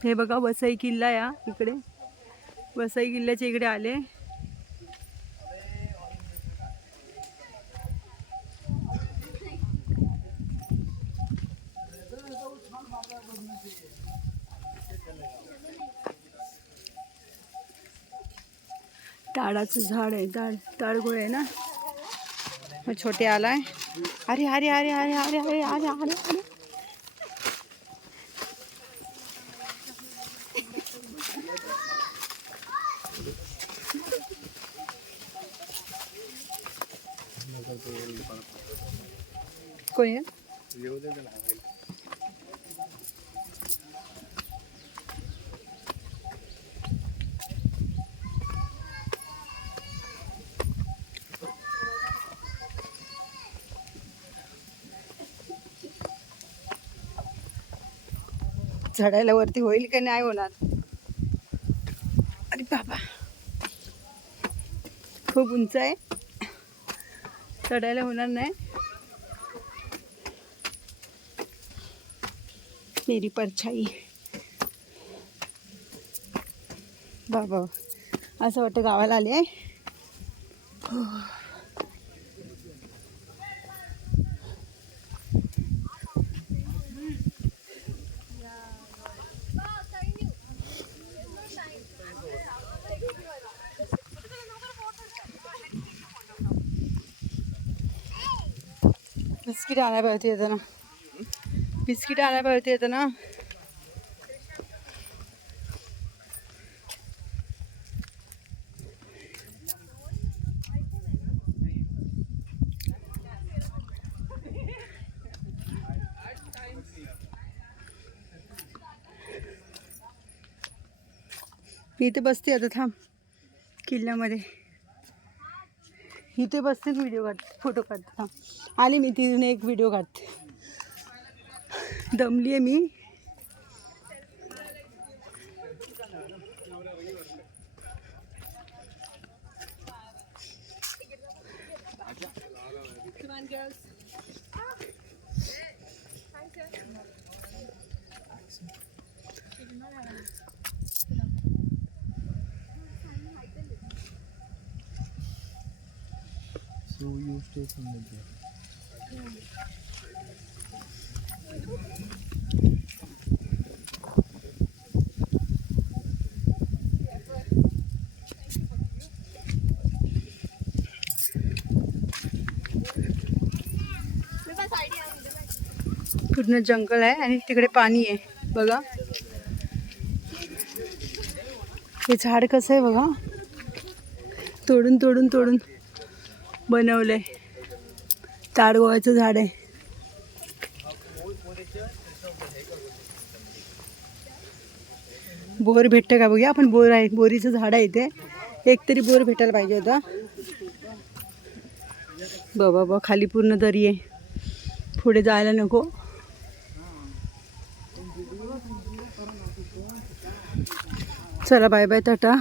हे बघा वसई किल्ला या इकडे वसई किल्ल्याच्या इकडे आले ताडाचं झाड आहे ताड ताडगुळ आहे ना मग छोटे आलाय अरे अरे अरे अरे अरे अरे अरे अरे अरे कोणी? चढायला वरती होईल का नाही होणार? अरे बाबा. खूप उंच आहे. चढायला होणार नाही. मेरी परछाई. बाबा असं वाटतं गावाला आले आहे. बिस्किट आणायला येतं ना बिस्किट आणायला येतं ना मी इथे बसते आता थांब किल्ल्यामध्ये. इथे बसतेच व्हिडिओ काढते फोटो काढते. थांब आले मी तिथून एक व्हिडिओ काढते. दमली आहे मी. So you stay from. पूर्ण जंगल आहे आणि तिकडे पाणी आहे बघा। हे झाड कसं आहे बघा। तोडून तोडून तोडून। बनवलंय ताडगोळ्याचं झाड आहे. बोर भेटतं का बघूया? आपण बोर आहे बोरीचं झाड आहे इथे. एक तरी बोर भेटायला पाहिजे होता. बाबा बा खाली पूर्ण दरी आहे. पुढे जायला नको. चला बाय बाय टाटा.